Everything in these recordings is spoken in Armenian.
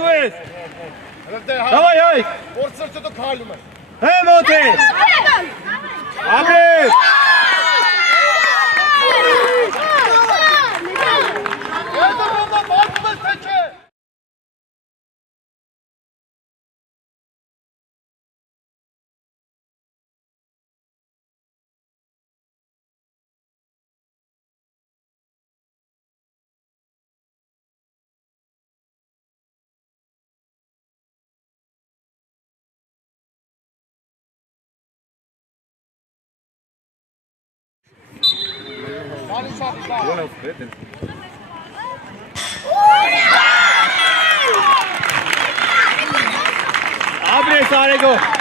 դու ես։ Давай, հայ։ Որսրճը դու քալում ես։ Հե մոտ է։ Աբրես։ Abres, Arego.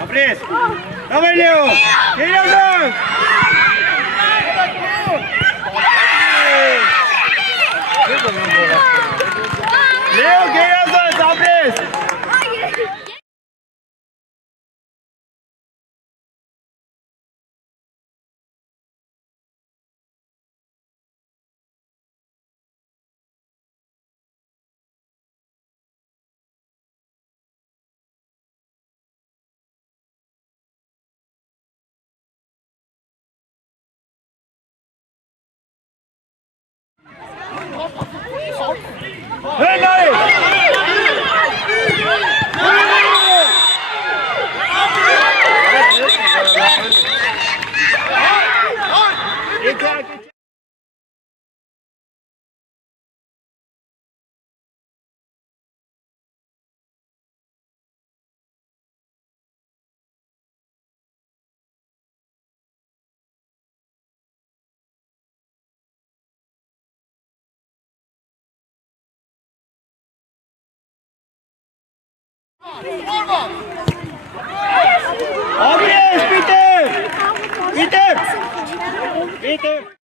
Abres. Давай, Лео. Лео! Leo, geliyorsun, Abres. Hey, Nari! Abres, Peter! Peter! Peter!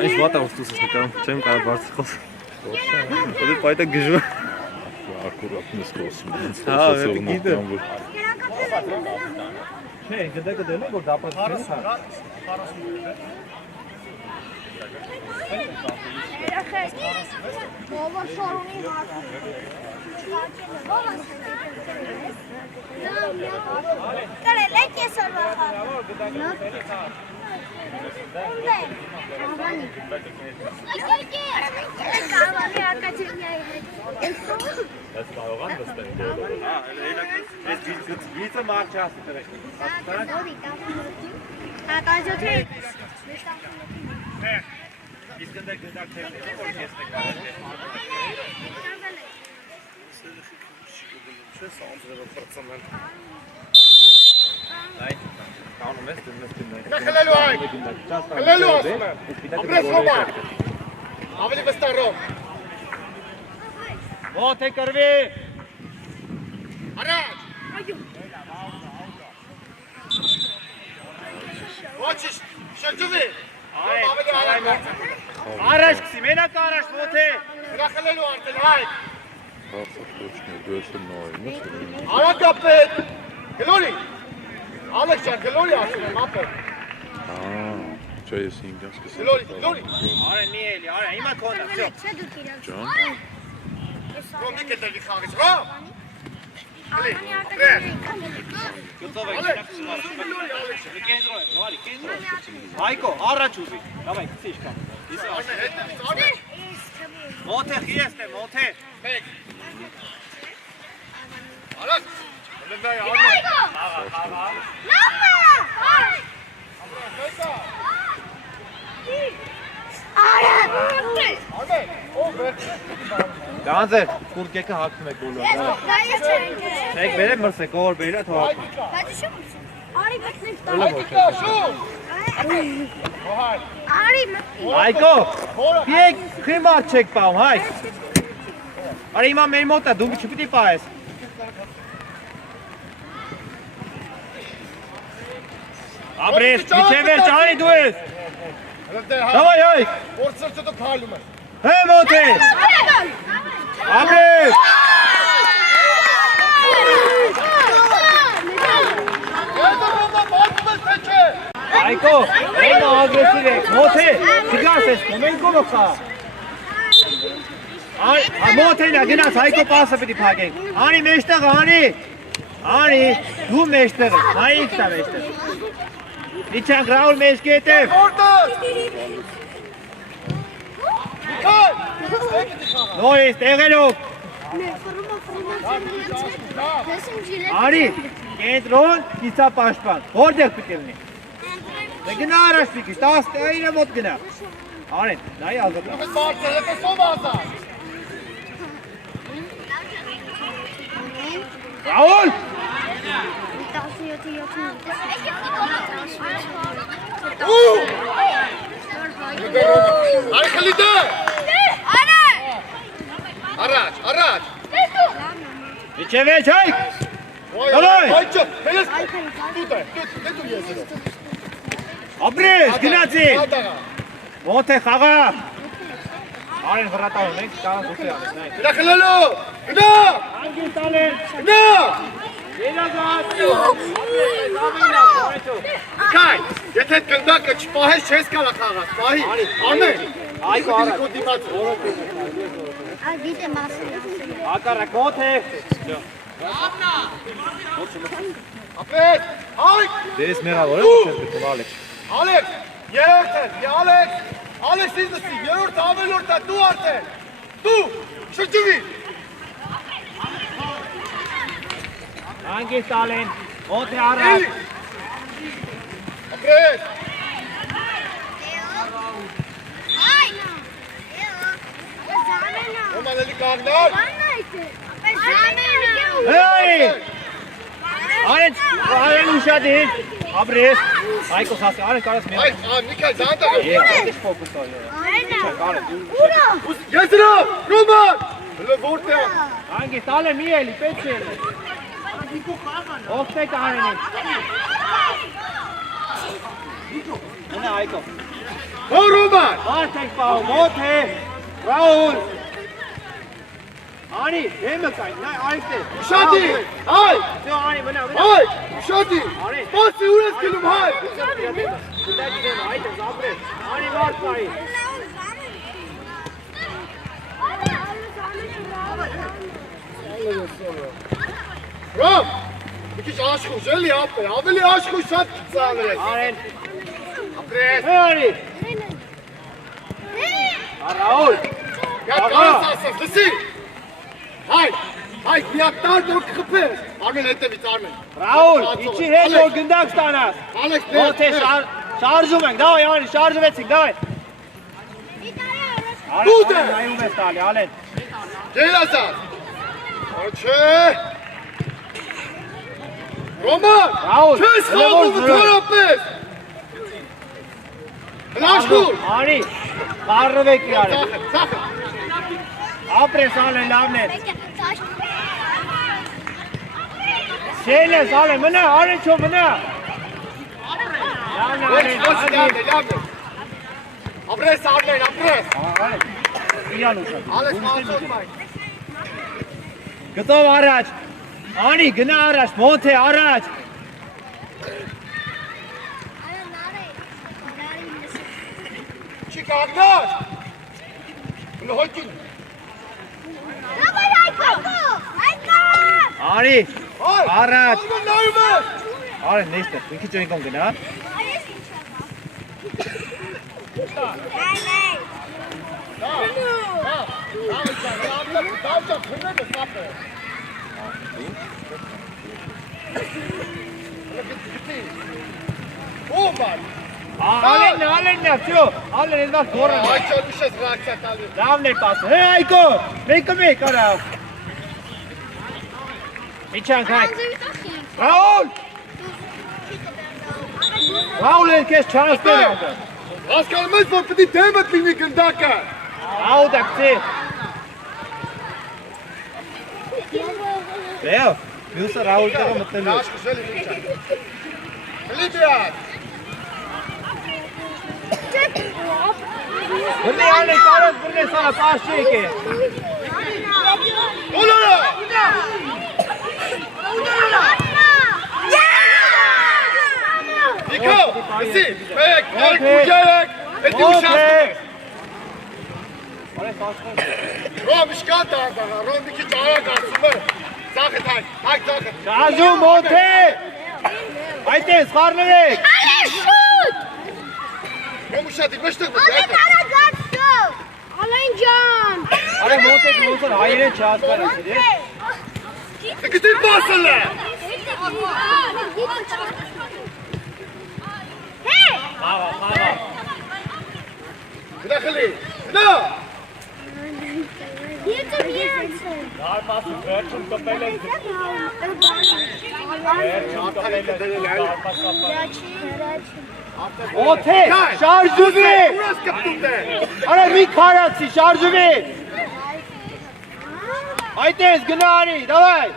Ich warte auf das gegangen. Чем kann warten kurz. Oder weiter geschwungen. Аккуратно скосим. А, это гида. Չէ, գդակը դել է որ դա պատկերս է։ Երախեք, ով շորունի հարցը։ Կարել եք ես օրվախար։ Կավանի ակաչենյայի հետ։ Das war auch anders denn. Diese Marke hast du recht. Biz de güzel teknik orkestra Вот и корви! Хочешь, շրջուվի։ Առաջ գցի, մենակ առաջ ոտե։ Հրախելելու արտել, հայ։ Արցախ ոչ մի դուրսը նոր է։ Արագապետ։ Գլորի։ Ալեքսան գլորի ասում եմ ապե։ Չէ, ես ինքս սկսեցի։ Գլորի։ Արեն մի էլի, արեն, հիմա քոնը, всё։ Չէ դուք իրար։ Ջան։ Ռոմի կետերի խաղից, ռոմ։ Ալմանի արտակարգի։ Գծով եք, Ալեքս, գլորի, Ալեքս։ կենտրոն, նորի, կենտրոն։ Հայկո, առաջ ուզի։ Давай, քիչ կան։ Իսկ Արմե հետևից, արմե։ մոթեղ ես եմ, մոթեղ։ Մեկ։ Արած։ Լեվայ, արմե։ Արմե, ով վերջ։ Գանձեր, կուրկեկը հակվում եք բոլորը։ Չեք բերեք մրսեք, որ բերա թող։ Արի մտնենք տա։ Այդիկա, շուտ։ Ոհայ։ Արի մտնենք։ Հայկո, piek քրիմար չեք պահում, հայ։ Արի հիմա մեր մոտ է, դու չպիտի պահես։ Ապրես, միջև էլ ճարի դու ես։ Давай, հայք։ Որցր չտո քալում է։ Հե մոթե։ Ապրես։ Եթե ռոմա բացում ես թե չէ։ Հայկո, հիմա ագրեսիվ եք, մոթե, չգաս ես, կոմենքով ոխա։ Մոթենա, գնաց, Հայկո պասը պիտի պագենք։ Անի մեջտեղ, անի, դու մեջտեղ ես, հայ իքս է մեջտեղ։ Իչանք Ռաուլ մեջ կետև։ Որտես։ Միքայ։ Նոյիս, տեղելով։ Անի, կենտրոն, կիսա պաշպան, հորդեղ պիտի լնի։ Դե գնա առաջ պիկի, 10 մոտ գնա։ Անեն, նայի ազատ։ Ես բարձր, եթե սով ազատ։ Ռաուլ։ Արի խլիդը։ Առաջ։ Միջև էջ հայք։ Դավայ։ Այջը, հելես դու ես։ Ապրես, գնացի։ Ադաղա։ Մոթե խաղա։ Արեն հրատաղում ենք, կան գուցի անես, նայ։ Գնա խլելու։ Գնա։ Անգիս տալեն։ Գնա։ Երազատ։ Միքայ, եթե գնդակը չպահես չես կարա խաղաս, պահի։ Արմեն։ Այկո առաջ։ Քո դիմաց։ Ադիտե մասը։ Ակարակ մոթե։ Ապրես, հայք։ Դերես մեղավոր է, ոչ ես գտում Ալեքս։ Ալեքս, Ալեքս, Ալեքս իզնսի, երորդ ավելորդ է, դու արդեն, դու, շրջուվի։ Անգիս տալեն, մոթե առաջ։ Ապրես, ոմանելի կաղնար, Հեյ։ Արեն ուշադիր, ապրես, Հայկոս հասի, արեն կարես մեր։ այ, Միքայ, զանդաղը, Ես ֆոկուս տալի։ ես նրա, Ռոման, հլը որդ է, Անգիս տալեն մի էլի, պետք է էլի։ Ողջեք արենին։ Հնա Հայկո։ հո Ռոման, Մարդ ենք պահում, մոթե, Ռաուլ։ Անի, դեմը կայն, նայ, այստեղ։ ուշադի, հայ, Դու անի, մնա։ հայ, ուշադի, պասի ուր ես գնում, հայ, Կուտակի դեմը, այդպես, ապրես։ Անի մարդ պահի։ Ռոմ, մի քիչ աշխուժ, էլի ապեր, ավելի աշխուժ շատ ծանր ես, Արեն, ապրես, հերի։ Ռաուլ։ Գա կարս ասես, լսի, հայ, միակ տար դոր կխպես, Արմեն հետևից, Արմեն, Ռաուլ, իչի հետ որ գնդակ ստանաս։ Ալեքս, Մոթե շարժում ենք, դավայ անի, շարժվեցինք, դավայ։ Դուդ է։ Արեն, նայում ես տալի, ալեն։ Գելասար, ոչե, Ռոման, Ռաուլ, չես խաղում թորապես, հնաշկուր, Անի, խարրվեք իրարը։ ծախը, Ապրես ալեն, լավն ես։ Շել ես, ալեն, մնա, արեն չո մնա։ Լավն է, ոչ, ալեն, լավն է, ապրես, Արմեն, ապրես, Իրան ուշակ։ Ալեքս, մալսով մայք, Գծով առաջ։ Անի գնա առաջ, մոթե առաջ։ Չիկ ագնար։ Լոհոյքին։ Անի առաջ։ Նայում է։ Արի նեստը, մի քիչ եկոն գնա։ Ալեննա, всё, ալեն ես վաղ գորը։ Այ չոր միշես ռակցա տալի։ Լավն է պասը, հե այկո, մեկ արա։ Միջանք հայք։ Ռաուլ են կես չանստեր անդը։ Հասկանում ես, որ պտի դեմդ լինի գնդակը։ Ռաուլ դակցի։ Բեո, մյուսը Ռաուլ տեղը մտնելու։ Աշխուժել իմ իչան։ Լիդիատ։ Բրնի ալեն կարոտ, բրնի սանա պաշի եք է։ Օլորա։ Նիկո, ասի, մեկ, ուջերեք, հետի ուշասնեք։ Ռոմ իշկատ ադաղա, ռոմ մի քիչ արագ ասում է, ծախետ հայք, ծախետ։ Շազու մոթե։ Այդ ես, խարներեք։ Ռոմ ուշատի, մշտեղ մտ, Ալեն ջան։ Արե մոթե դուսր հայրեն չասկար ասիր է։ Գտիր բասել է։ Խաղա։ Գնախելի, գնա։ Դար պասը վերջում կպել ես։ Մոթե, շարժվի։ Ուրաս կպտուտ է։ Արա մի քարացի, շարժվի։ Այդ ես, գնա արի, դավայ։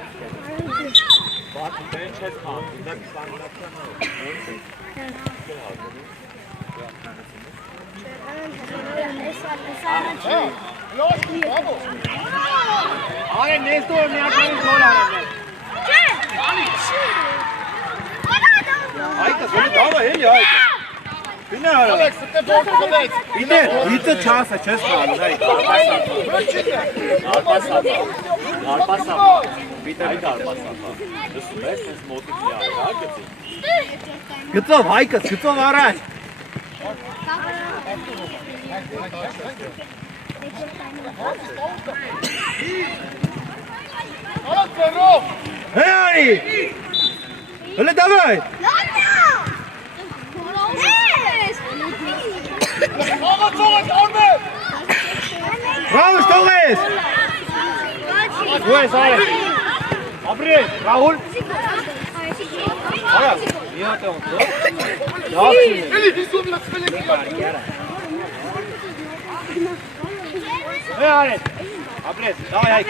Արե նեստոր միակնից գոլ արել։ Այկը, դավայ, հելի այկը։ Գնա արա։ Ալեքս, ստե բորդ կնեց։ Իտը չասը, չես խալու, այ։ Գծով, հայկս, գծով առաջ։ Արած բերով։ Հե արի։ Հլը դավայ։ Աղացող ես արմեր։ Ռաուլ ստողես։ Ու ես արի։ Ապրի, Ռաուլ։ Արա, մի հատ է ոնցո։ Լավ չի։ Էլի հիսում լծվել եք իար։ Հե արեց։ Ապրես, դավայ հայկ։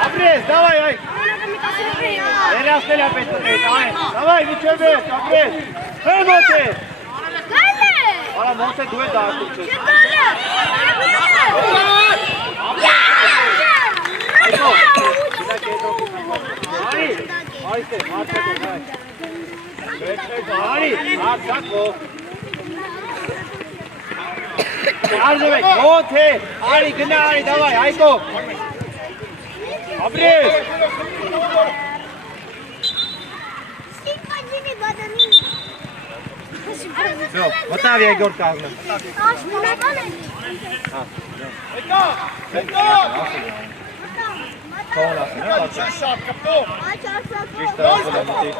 Ապրես, դավայ հայկ։ Երաստել ապետ տղետ, այ։ Դավայ, միջև ես, ապրես։ Հե մոտ է։ Արա մոտ է դու է դարդում չես։ Այդո։ Արի, այստե, հարցակով, հայ։ Արի, հարցակով։ Արժվեք, մոտ է, արի, գնա արի, դավայ, այկով։ Ապրես։ Всё, մտավ Եգոր կազմը։ Եկա, եկա։ Քոն ասեն, հա, Չէ շատ կպտով։ ճիշտ ասել եմ դի։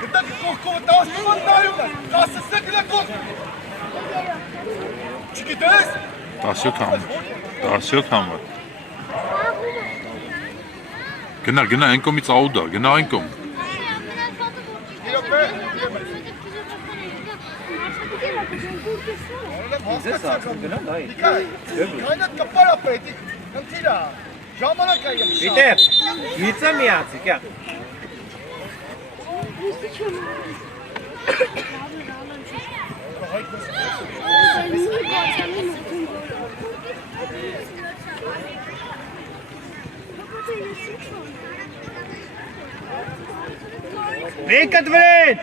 Գտակ կողքով տաշտում նայում է, կասսը գլա կողք։ Չգիտես։ 17 համը։ Գնա այն կողմից աուդա, գնա այն կողմ։ Քայնդ կպարա պետք, ընթիրա, ժամանակ է եմ շատ։ Վիտեր, գիծը միացիկ, յա։ Մեկըտ վրեն։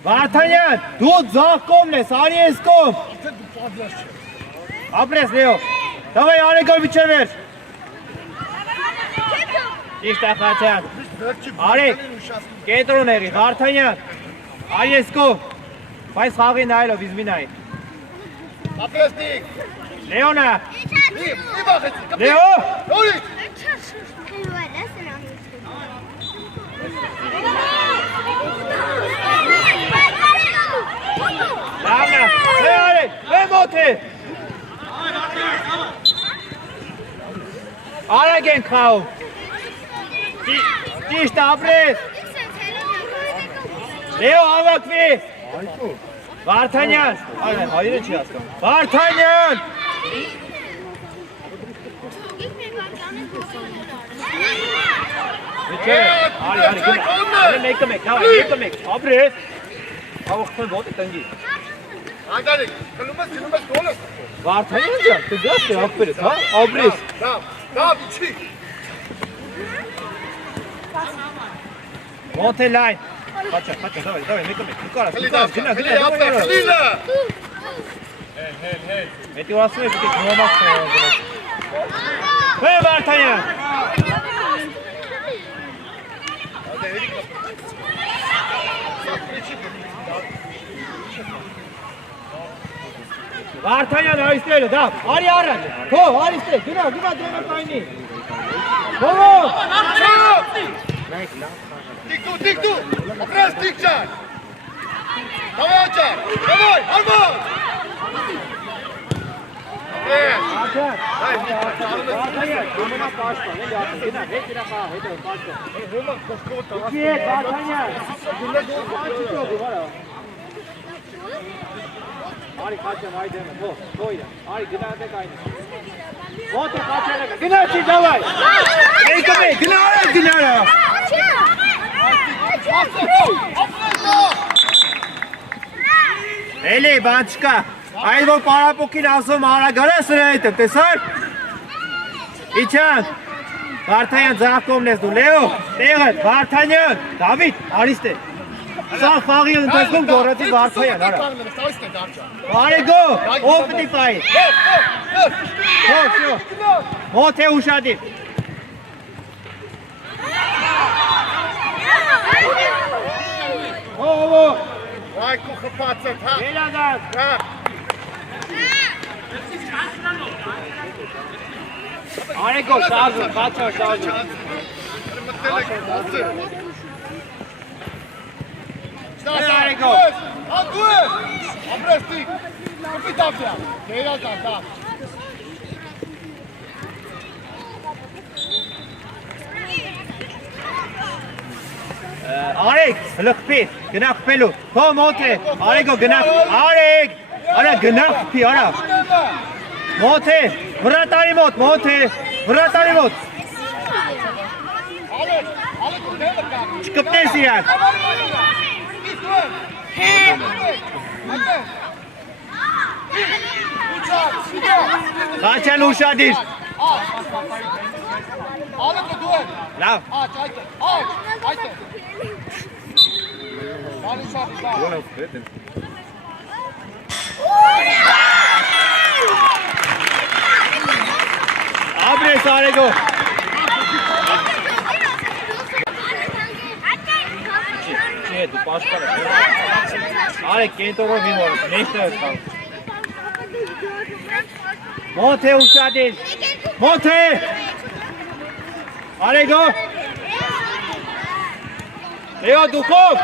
Վարդանյան, դու ձախ կողմն ես, արի ես կողմ։ Ապրես, Լեո։ Դավայ Արեգովիչը վեր։ Ճիշտ է Խաչյան։ Արեգ, կենտրոն երի, Վարդանյան, արի ես կողմ։ Բայց խաղի նայելով, իզմի նայի։ Ապրես դիկ։ Լեոնա։ Մի բախեցի, կպի։ Լեո։ Նորից։ Լավնա, է Արեգ, է մոտ է։ Արագ ենք խաղում։ Ճիշտ ապրես։ Լեո հավաքվի։ Վարդանյան, հայրը չի հասկանում։ Վարդանյան։ Արի, մեկը մեկ, ապրես։ Հավաքվեն ոտի տնգի։ Անդարիկ, գնում ես գոլը։ Վարդանյան ջան, դու գաս է ապրես, հա, ապրես։ Դավ, իչի։ Մոտ է լայն։ Խաչա, դավայ, մեկը մեկ, դու կարաս, գնա, Խլինը։ Հետի ու ասում է, պիտի գնոմակ գնոց։ Հե Վարդանյան։ Վարդանյան այստեղ է, դավ, արի առաջ, թող, արի ստեղ, գնա դրեմը կայնի։ Հովո։ Դիկդու, ապրես դիկ ջան։ Դավայ ջան, դավայ, հարմար։ Ապրես։ Վարդանյան, գոմենա պաշտան, էլի ապրես, գնա, հետ իրա խաղ, հետո պաշտան։ Հոմա կսկոտա։ Ուքի հետ, Վարդանյան, գունե գոլ պաշտի վարա։ Արի Խաչյան այ դեմը, թող իրա, արի գնա դեք այնը։ Ոտը Խաչյանը, գնա չի դավայ։ Մեկը մեկ, գնա արա, գնա արա։ Էլի, բան չկա, այն որ պարապոքին ասում արագարա սրա հետը, տեսար։ Իչան, Վարդանյան ձախ կողմն ես դու, Լեո, տեղը, Վարդանյան, Դավիթ, արիստե։ Սա խաղի ընթացքում գորացի Վարդանյան, արա։ Արեգո, ով պտի պայի։ Մոտ է ուշադիր։ Հովո։ Վայ քո խփացը, հա։ Երադած։ Հա։ Արեգո, շարժում, Խաչա, շարժում։ Մտել եք բացը։ Արեգո։ Անդու է։ Ապրես դիկ։ Կպիտապյա։ Երադա, հա։ Արեգ, լխպի, գնա խփելու, թո մոտ է, Արեգո գնա, Արեգ, արա գնա խփի, արա, մոտ է, վրատարի մոտ, չկպնես իրան, Խաչյան ուշադիր, լավ, ապրես Արեգո, չէ, դու պաշտպան ես, Արեգ կենտրոնով իմ օրս, մեջտեղ ես խաղում, մոտ է ուշադիր, մոտ է, Արեգո, Լեո դուքով,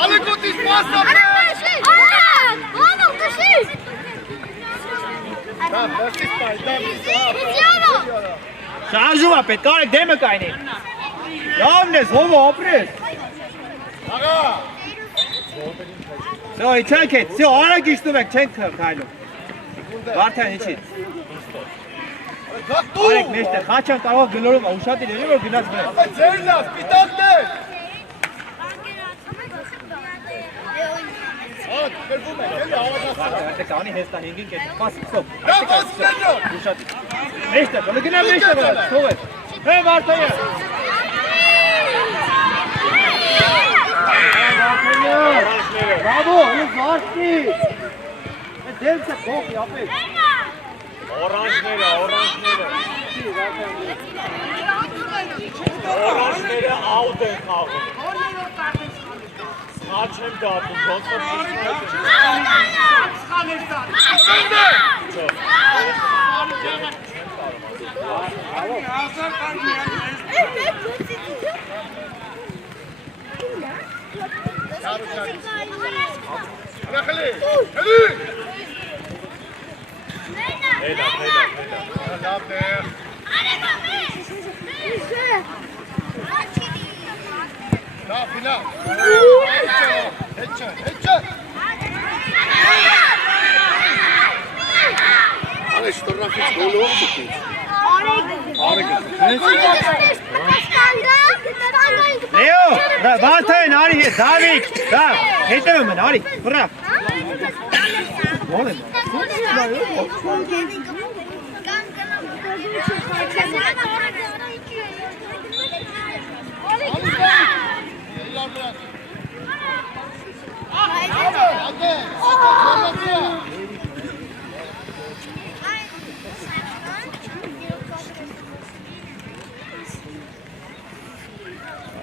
Ալեկոտի սպասա բրե։ Ալեկոտի սպասա։ Շարժում է պետք, կարեք դեմը կայնի։ Լավն ես, հովը ապրես։ Աղա։ Սո, իչենք հետ, սո, արագ իշտում եք, չենք քայլում։ Վարդան իչի։ Արեք մեջտե, խաչան կարող գլորում, ուշատի լերի, որ գնաց մեր։ Ապա ձերն է, սպիտակներ։ Կրվում է, էլի հավատացել։ Այդտեղ կանի հեստան 5-ին կետ, պաս, սոպ։ Դա բացնենո։ Ուշատի։ Մեջտե, բլը գնա մեջտե բլը, թող է։ Հե Վարդանյան։ Բրավո, հենց վարդի։ Դելցը կողի ապեք։ Օրանջները։ Օրանջները աուտ են խաղում։ Խաչ եմ դատում, ոնց որ Հրախելի, հելի։ Լավ դեր։ Լավ, հինա։ Հեչը։ Արեշ, տորնախից գոլով բուքից։ Լեո, Վարդան, արի հետ, Դավիթ, դավ, հետևում են, արի, բրա։ Ո՞ն է։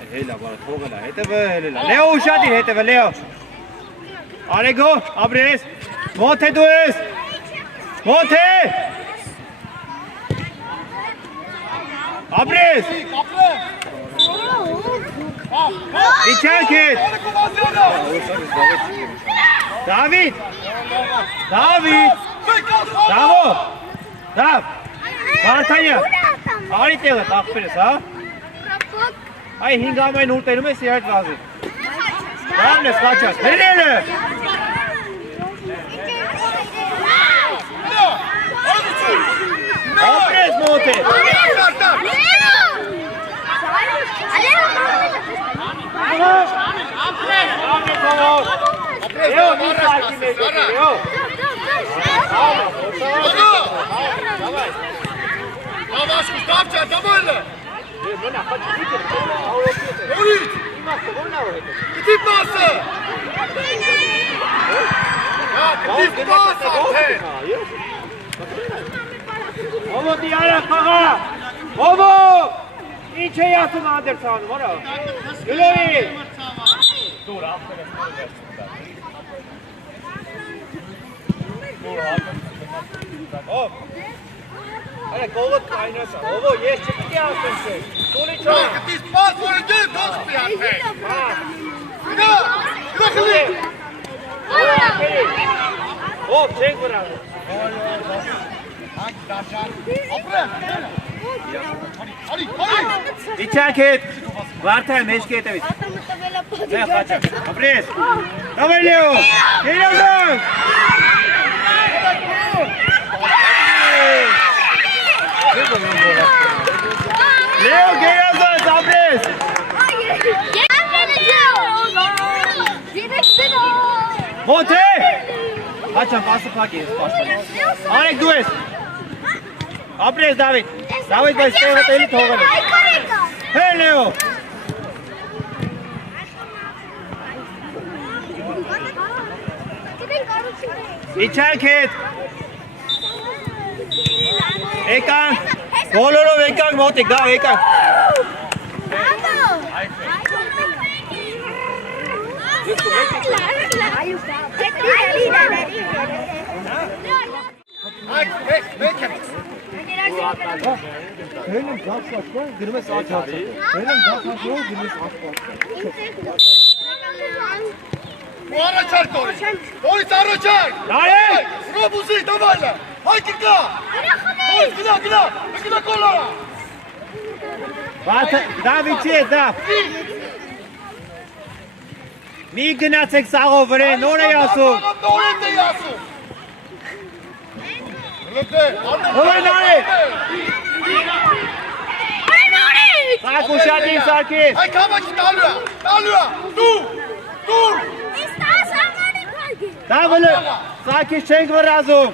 Հելա, բարը, թողելա, հետևը հելելա, լեո ուշադիր հետևը, լեո, արեգո, ապրես, մոտ է դու ես, մոտ է, ապրես, իչանք հետ, Դավիթ, դավո, դավ, Վարդանյան, արի տեղը, տաղպերես, հա, այ 5 ամայն ուրտերում ես իհայտ վազի, դավն ես խաչաս, հերելը, ապրես մոտ է, Leo, mi salti meglio, Leo. Yavaş Mustafa, tamamla. Orit. Gidip bası. Gidip bası. Ovo diyara kağa. Ovo. İçe yasın Andersan'ım ara. Gülovi. Dur aferin. Hop. Hadi kolut kaynasın. Ovo yes çıktı yapsın sen. Soli çay. Gidip bası önce dost bir ate. Hadi. Hadi. Hop çek bırak. İçak et. Vartay meşke eteviz. Ne kaçak? Abres. Tamam Leo. Geliyorsun. Leo geliyorsun Abres. Monte. Açam pası paketi. Arek dues. Abres David. David vai stay with ele thoga. Hey Leo. İçak et. Ekan. Goloro Ekan motik da Ekan. Benim gaz var, girme saat var. Benim gaz var, girme saat var. Bu araçlar doğru. Doğru araçlar. Hayır. Robuzi tamamla. Haydi ka. Doğru gida. Gida kollara. Դավիթ չի է, Դավ։ Մի գնացեք սաղով վրեն, նոր է ասում։ Նոր է ասում։ Ո՞ր նորի։ Սարք ուշադիր Սարգիս։ Այ կամաքի տալու է, դու։ Դավլը, Սարգիս չենք վրազում։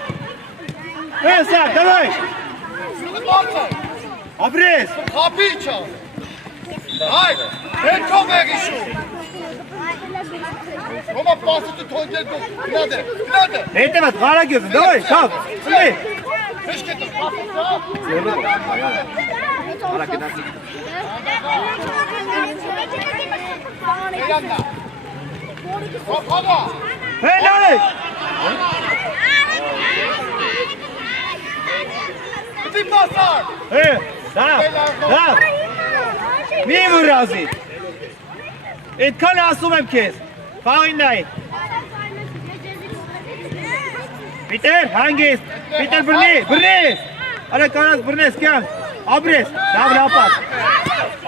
Սարք, դավայ։ Ապրես։ Խապի չա։ Այ, հետքով եղ իշու։ Ոմա պասուտը թոնգել դու, գնադ է։ Հետևատ, ғարագյուզ, դավայ, շավ, սլի։ Հեշկետը պասուտ չա։ Երաննա։ Հոպ, Հեն արեք։ Դի պասար։ Դավ, մի վրազի։ Էդքան ասում եմ կեզ, պաղին նայի։ Պիտեր, հանգես, Պիտեր բրնես, արա կանած բրնես կյան, ապրես, դավ լապատ,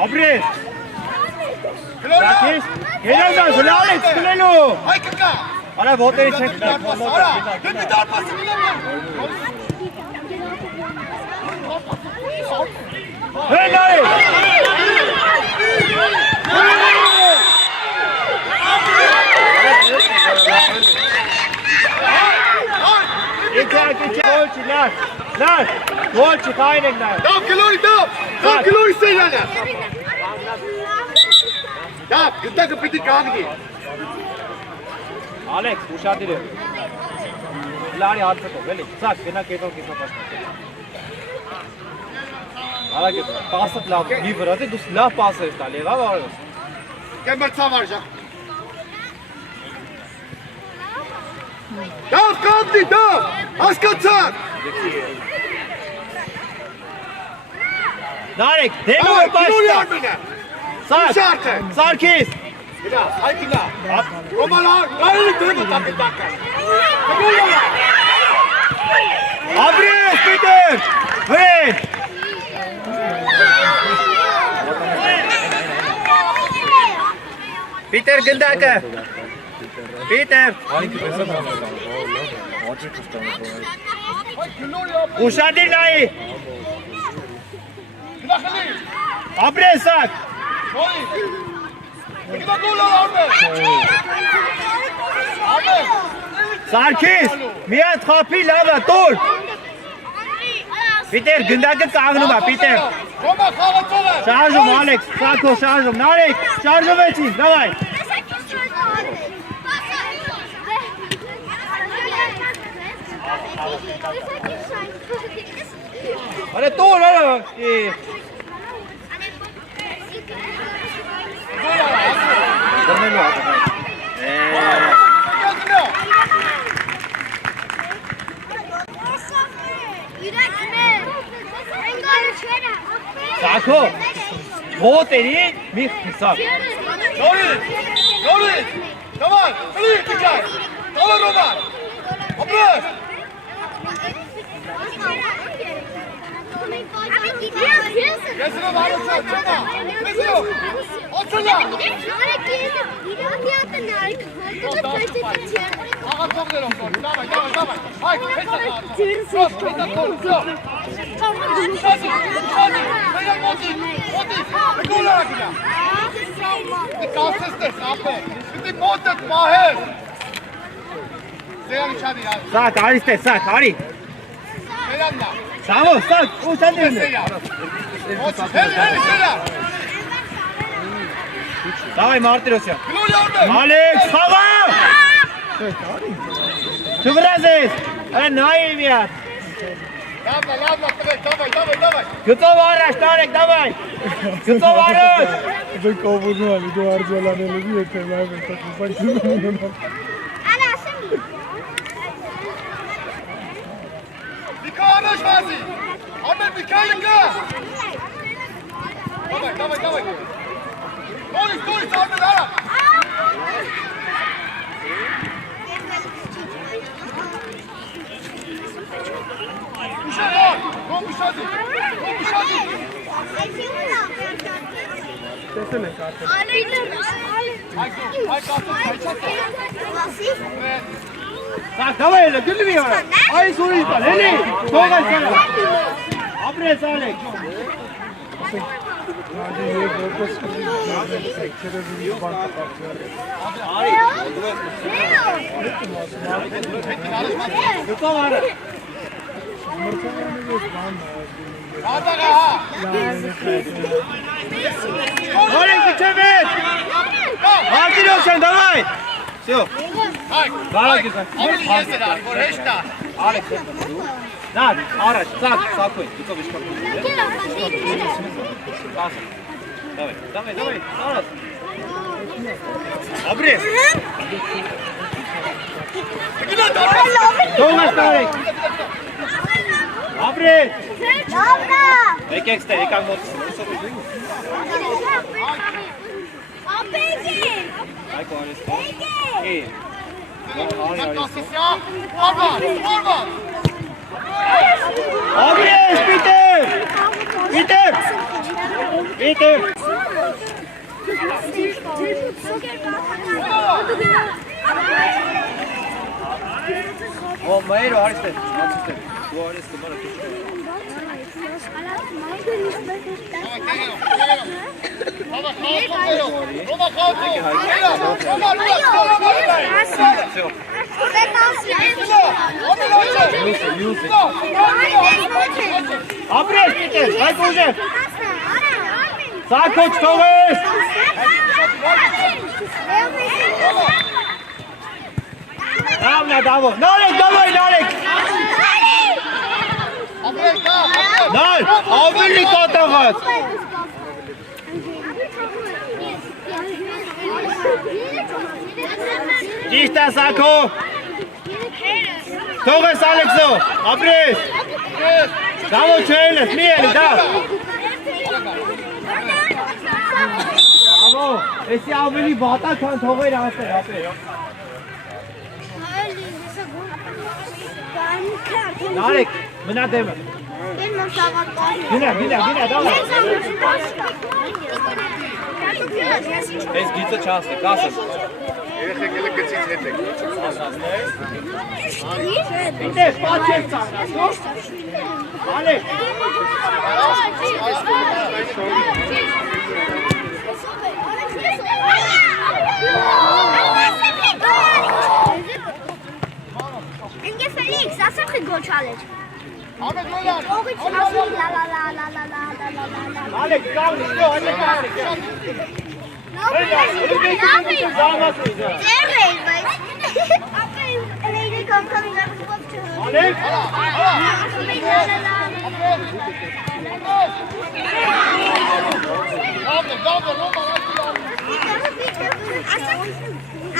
ապրես։ Սակիս, գերազան, զլալեք, սկլելու։ Հայ կկա։ Արա ոտերի չեք Արա, դեպի դարպասը գնեմ։ Հեն նայի։ Գոլչի, լար, գոլչի, խայն ենք նայ։ Դավ գլորի սեյանը։ Դավ, գտակը պիտի կանգնի։ Ալեքս, ուշադիր է։ Լարի հարցը տով, էլի, սակ, գնա կետով կիսա պաշտան։ Արագ է, պասըտ լավ, մի վրազ է, դուս լավ պասը ես տալ, եղավ արագս։ Կեմբրցավ արժա։ Դավ կանգնի, դավ, հասկացար։ Նարեք, դեմով է պաշտան։ Սակ, Սարգիս։ Գնա, հայ գնա։ Ռոմալար, նարելի դեմը տապետակը։ Ապրես, Պիտեր, վրեն։ Պիտեր գնդակը։ Պիտեր։ Ուշադիր նայի։ Գնա խլի։ Ապրես, Սակ։ Գնա գոլար արմեն։ Արմեն։ Սարգիս, միատ խապի լավը, տուր։ Պիտեր, գնդակը կաղնում է, Պիտեր։ Ռոմա խաղացող է։ Շարժում, Ալեքս, Սակո, շարժում, նարեք, շարժվեցին, դավայ։ Արե տուր, արը։ Դրնելու ատը։ Սակո, ոտերի մի խիսակ։ Նորից, դավայ, խլի տիքայ, դավայ Ռոման, ապրես։ Եզրով հարոցա, չենա, եզրով, ոցելա։ Աղացողներով կոր, դավայ, հայք, հետա Սակ, արիս տես, սակ, արի։ Սամո, սակ, ուշանդիրն է։ Դավայ Մարտիրոսյան։ Ալեքս, խաղա։ Չվրազ ես, այ նայի միատ։ Լավնա, տվեք, դավայ։ Գծով առաջ, տարեք, դավայ։ Գծով առաջ։ Դուք կողմում ալի, դու արձալանելու եթե լավ է, տակուպայցում ունենալ։ Միկա առաջ վազի, ամեն Միկայլը կա։ Դավայ։ Նորից, ամեն արա։ Uşak var! Kom uşadı! տեսել ենք արդեն։ Так, давай, դլվի արա։ Այս ուրիշ բան, էլի։ Թող այս արա։ Ապրես Ալեք։ Նադի եւ որպես սեկտորը մի բան կապացել։ Գտով արա։ Ալեք իջևետ։ Արտիրոսյան, давай։ Всё. Բարակ ես։ Ալեք։ Նад, առաջ, սակույն, դուք իշքով։ Давай, արած։ Ապրես։ Թողես տարեք։ Ապրես։ Եկեք ստե, եկան մոտ։ Այկո արես։ Էй։ Ապրես, Պիտեր։ О, մայրո արիստե, ացուստե։ Դու արես կմարը քիչ։ Ապրես, Պիտեր, այդ ուժեր։ Սակոչ թողես։ Դավնա, դավո։ Նարեք։ Նար, ավելի կատաղած։ Ճիշտ է Սակո։ Թողես Ալեքսո, ապրես։ Դավո չել ես, մի էլի, դավ։ Ավո, էսի ավելի բատա քան թողեր ասեր, ապեր։ Նարեք, մնա դեմը։ Գնա, դավը։ Ես գիծը չասնի, կասես։ Երեխեք ելը գծից հետ եք։ Պիտեր, պաչ եք ծանրած, Ալեք։ Ինգե Ֆելիքս, ասեմ խի գոչ ալեջ։ Ամեն գոլան։ Օգիչ ասում լա։ Ալեք, կավնի, շո, ալեք արեք։ Ձերրեի, բայց ապրեի կամքամ իրապես ով չհը։ Ալեք։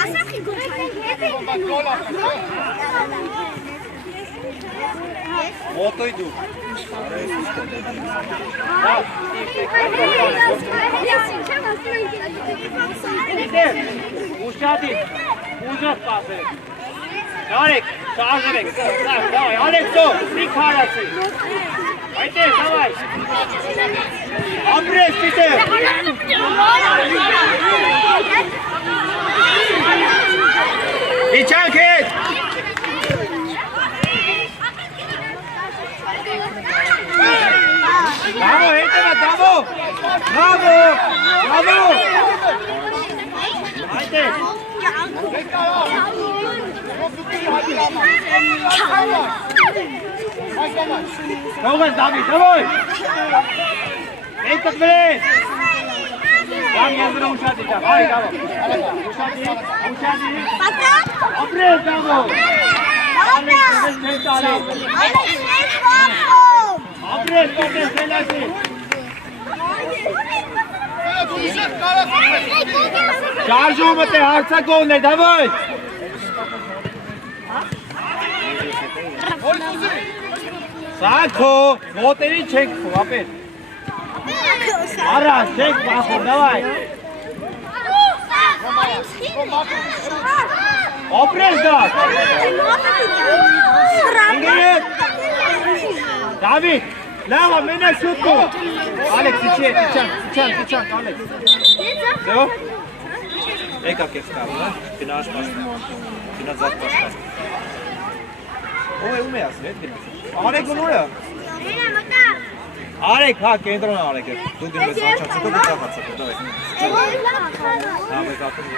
Ասեմ խի գոչ Մոտոյ դու։ Պիտեր, ուշադիր, ուժով պասեք։ Նարեք, շարժվեք, դավայ, Ալեքսո, մի քարացի։ Այդեր, դավայ։ Ապրես, Պիտեր։ Իջանք հետ։ Դավո, հետևա, դավո։ Բրավո, բրավո։ Այդեր։ Թողես Դավիթ, դավոյ։ Եկ տկվրես։ Դամ եզրը ուշադիր, այ դավո։ Ուշադիր։ Ապրես դավո։ Ալեքս մեզ տարավ։ Ապրես կոտես վելասի։ Շարժումըտ է հարցակողն է, դավոյ։ Սակո, ոտերի չեք ապեր։ Արա, չեք բախում, դավայ։ Ապրես դավ։ Ինգերետ։ Դավիթ, Լավ, մենակ շուտ կո։ Ալեքս, իջան, Ալեքս։ Դո։ Եկա կես կար, հա։ Գնա աշխաշտ։ Գնա ձախ աշխաշտ։ Ո՞վ է ում է ասել, հետ գնաց։ Արեք ո՞ր է։ Արեք, հա, կենտրոն արեք։ Դու գնաց աչացուկը դու ծախացա, դավայ։ Հա, մեկ ապրի։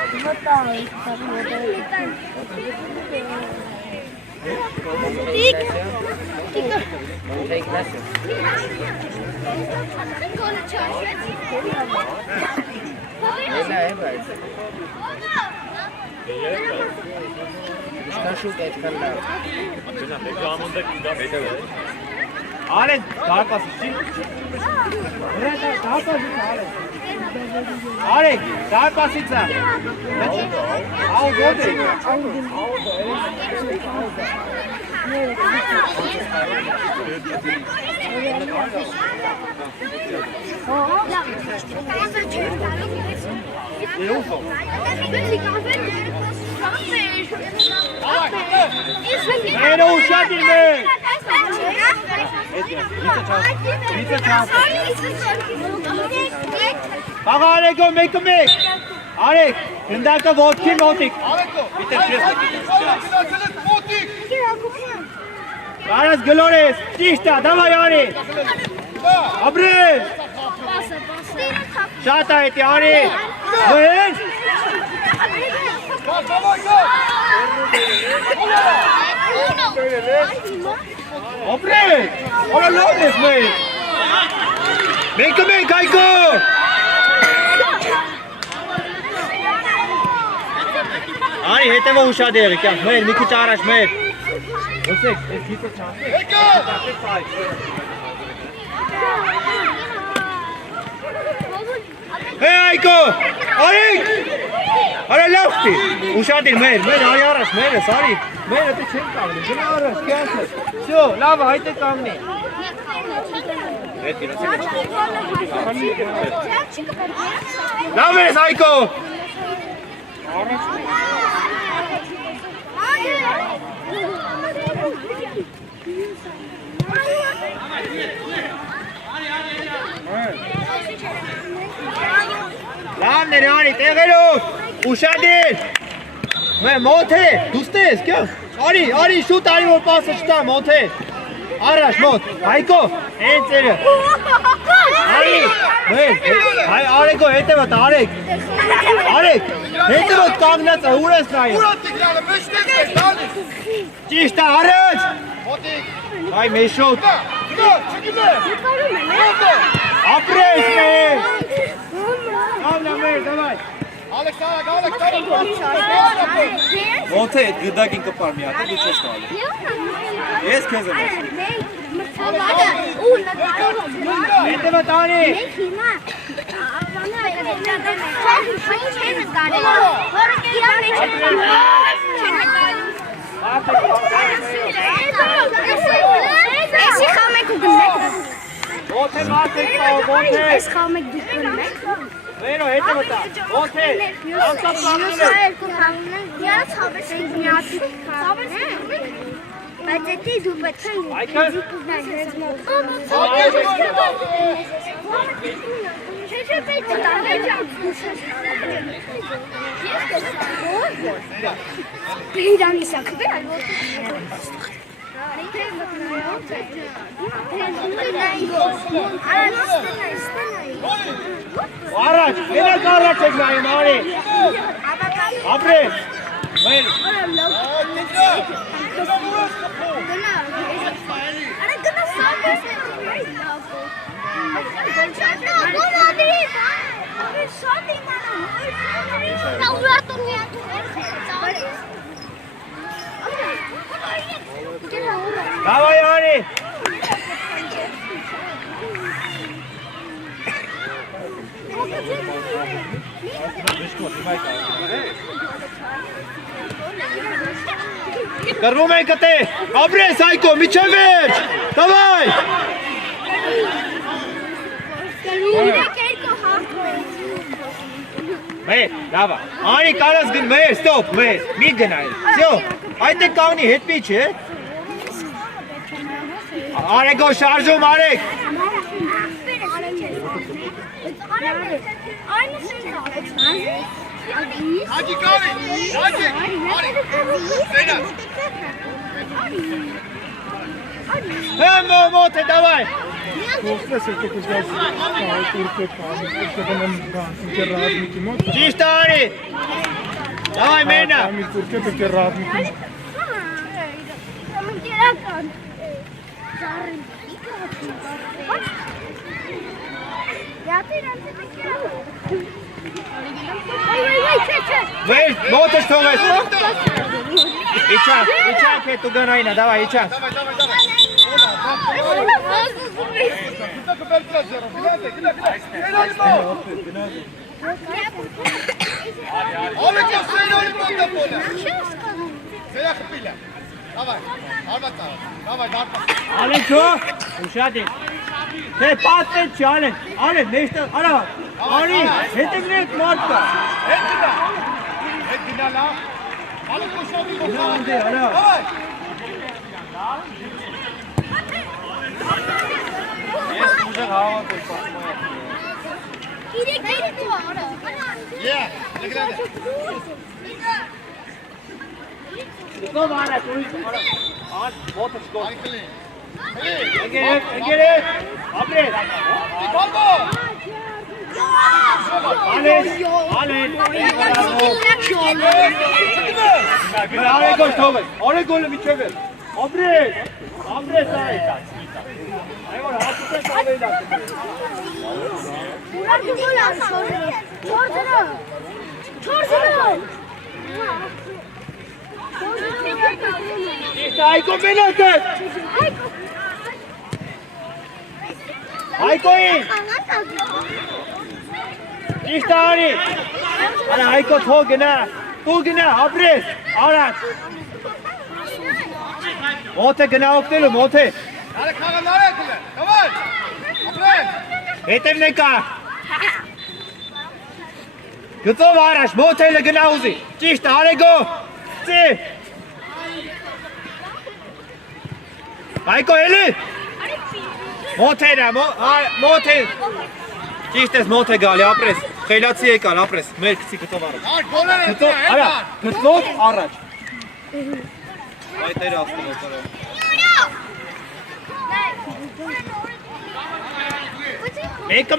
Ալեն, դարպասի։ Արեք, դարպասից է։ Աղ ոտ է։ Մերը ուշադիր մեր։ Աղա արեկո մեկը մեկ։ Արեք, գնդակը ոտքի մոտիկ։ Արաս գլոր ես, ճիշտ է, դավայ արի։ Աբրել։ Շատ է էտի արի։ Վեր։ Աբրել, արա լավ ես մեր։ Մեկը մեկ, այգո։ Արի, հետևը ուշադեր, կյանք, մեր, մի քիչ առաջ, մեր։ Ոսեք, ես գիտը չասեք։ Հե այգո, արիք, արա լավտի, ուշադիր մեր, արի առաջ, մերս, արի, մերը դե չեն կաղնի, գնա առաջ, կյանք ես, սյո, լավ, հայտ է կաղնի։ Լավ ես այգո։ Լավն էր անի, տեղերով, ուշադիր, մոտ է, դուստ ես, կյանք, արի, շուտ արի, որ պասը չտա, մոտ է, առաջ, մոտ, հայկո, են ծերը, արեկո, հետևըտ, արեք, հետևըտ կանգնած է, ուր ես նայը, ճիշտ է, առաջ, այ մեզ շուտ, ապրես մեր, Avla mer, davay. Alex. Ոնթե այդ գդակին կպար մի հատ, դու չես տալի։ Ես քեզ եմ ասում։ Հետևը տանի։ Էսի խամեք ու գնեք։ Ոնթե մարդեք պահով, ոնթե։ Էս խամեք դուք գնեք։ Վերո հետևը տա, ոնթե։ Անկապ կանգնել է։ Ես հավես եմ միացի խավես։ Բայց էտի դու պետք է Այքան։ Չէ պետք է տանել։ Իրանի սակվե այլ Առաջ, մենակ առաջ եք նայում, արի։ Ապրես, մեր։ Davay Ani. Կռվում ենք կտե, ապրես Այկո, միջև վերջ, դավայ։ Մեր, լավա, Անի կարաս գն, մեր, ստոպ, մեր, մի գնայր, սյո, այդ է կաղնի հետ մի չէ։ Արեգո շարժում արեք։ Hadi Gavi. Hadi. Zeynep. Hem mote davay։ Խոսես եկեք զգաս турքը կամի, կդնեմ բանտի ռազմիկի մոտ։ Ճիշտ արի։ Davay մենա։ Կամի турքը պետք է ռազմիկի։ Վեր, մոտը թողես։ Իչա կետու գնայինա, davay իչա։ Gida kopeltla zero. Gida. Alex Zeynep monta pole. Zeynep pile. Davay. Armat. Davay darpa. Ալենքո, ուշադիր։ Թե պատվեց չի ալեն, ալեն, մեջտեղ, արա, արի, հետևնետ մարդ կա։ Hedina la. Alex koşadı. Արա։ Davay. Ես ուժեղ հավատ եմ Yeah. Legrande. Գով արա, տուրից, արա, մոտը չգով։ Arkeli. Ընգերև, ապրես։ Balbo. Ալեն, արեգոլ թողես, արեգոլը միջև է, ապրես արի։ Այգոլ հատուպես ավեիլ Այգո մենակ է։ Այգոյին, ճիշտ արի։ Արա այգո թող գնա, ապրես, արած։ Մոտ է գնա օգնելու, մոտ է։ Hadi kalanlar yakılı. Davay. Apren. Հետևն է կա։ Գծով առաջ, մոտ էլը գնա ուզի։ Ճիշտ, արեգո, ծի։ Այգո էլի։ Մոտ էրա, մոտ է։ Ճիշտ ես մոտ է գալի, ապրես, խելացի եկալ, ապրես, մեր կցի գծով առաջ։ Ay goller Գծով, etme. արա, Etme. գծով առաջ։ Այդ էր ասում է։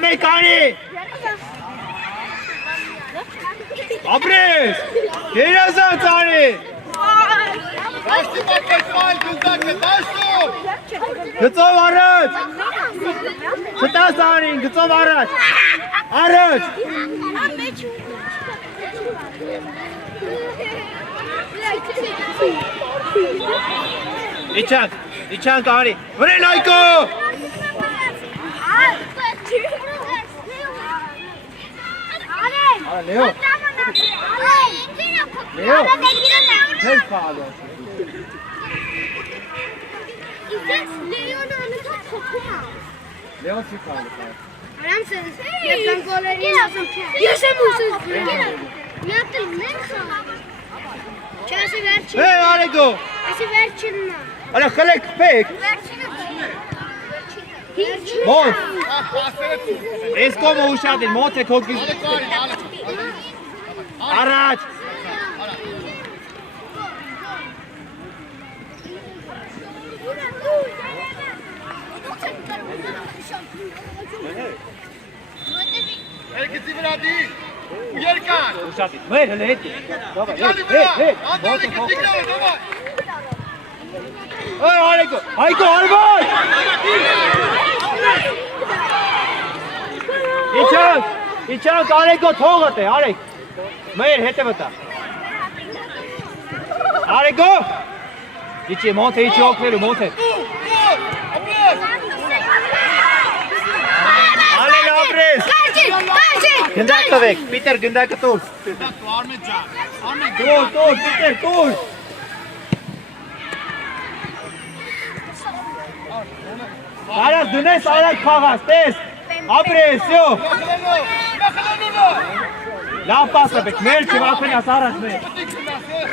Մեկ անի։ Ապրես, երազանց անի։ Daştı bak İsmail Gülzak'la. Daştı. Գծով առաջ։ Չտաս անին, գծով առաջ։ Առաջ։ Իչանք արի։ Վրեն այգո։ Արա Լեո։ Հենց պալո։ Լեոն չի պալո։ Ես եմ ուզում։ Մի հատ էլ մենք խաղ։ Չասի վերջին։ Հե արեգո։ Ասի վերջինն է։ Արա խլեք պեք։ Մոտ։ Ես կոմը ուշադիր, մոտ է քոգիս։ Առաջ։ Herkesi bir hadi. Uyarken. Ուշադիր։ Մեր հլը հետ։ Դավայ, Hadi հետ, bırak. հետ։ Hadi Մոտ է hadi քոգ։ gittikler davay. Ay արեգո, այգո արվայ։ Իչանք արեգո թողը տե, արեգ։ Մեր հետևը տա։ Արեգո։ Իչի մոտ է, իչի օգնելու, մոտ է։ Apres. Ալեն ապրես։ Գնդակ տվեք, Պիտեր գնդակը տուր։ Ahmet Can. Ahmet Տուր, Պիտեր, տուր։ Արած դունես արակ խաղաս, տես։ Ապրես, յո։ Yakılan o. Yakılan onu. Լավ պասը բեք, մեր չվախենաս առաջ մեր։ Diksin nasıl?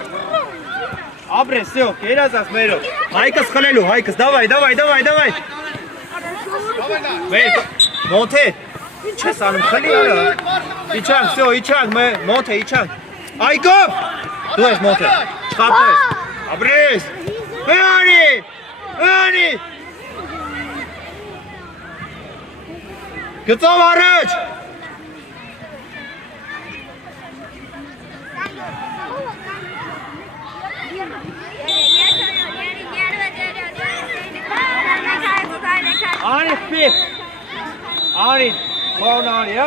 Ապրես, սյո, կերացած մերով։ Հայկս խլելու, հայկս, դավայ։ Վեր, մոթե, ինչ ես անում, խլի արա։ Իչանք, սյո, իչանք, մոթե, իչանք։ Այկո, դու ես մոթե, չխապես, ապրես, հանի, գծով առաջ։ Արի խպի, արի, խոն արի,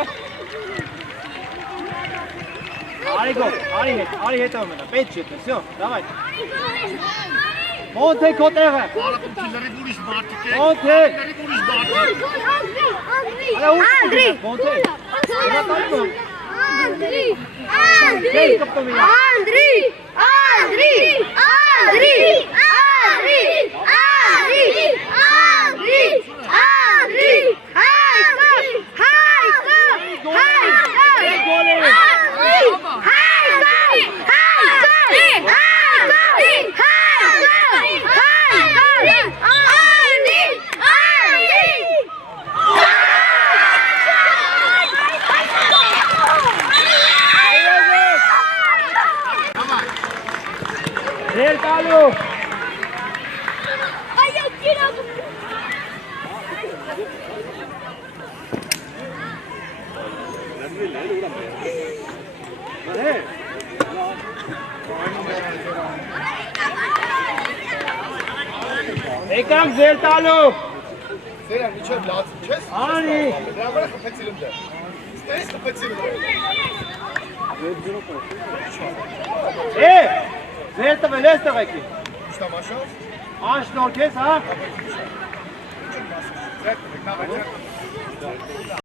արի հետ ամենա, պետ չետ է, սյո, դավայ։ Մոնթե քո տեղը։ Քիլերի ուրիշ մարդիկ է։ Մոնթե։ Անդրի։ Մոնթե։ Ձեր տալու։ Եկանք ձեր տալու։ Սերան միջև լացում չես։ Արի։ Դրա վրա խփեցի լնդը։ Ստես խփեցի լնդը։ Ձեր տվել ես տղեկի։ Շտամաշավ։ Անշնորհ ես, հա։ Ձեր տվեք, նավա ձեր։